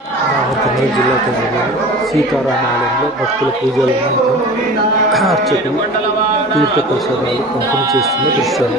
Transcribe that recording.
కర్నూలు జిల్లా కేంద్రంలో సీతారామ ఆలయంలో భక్తుల పూజలు అర్చకులు తీర్థ ప్రసాదాలు పంపిణీ చేస్తున్న దృశ్యాలు.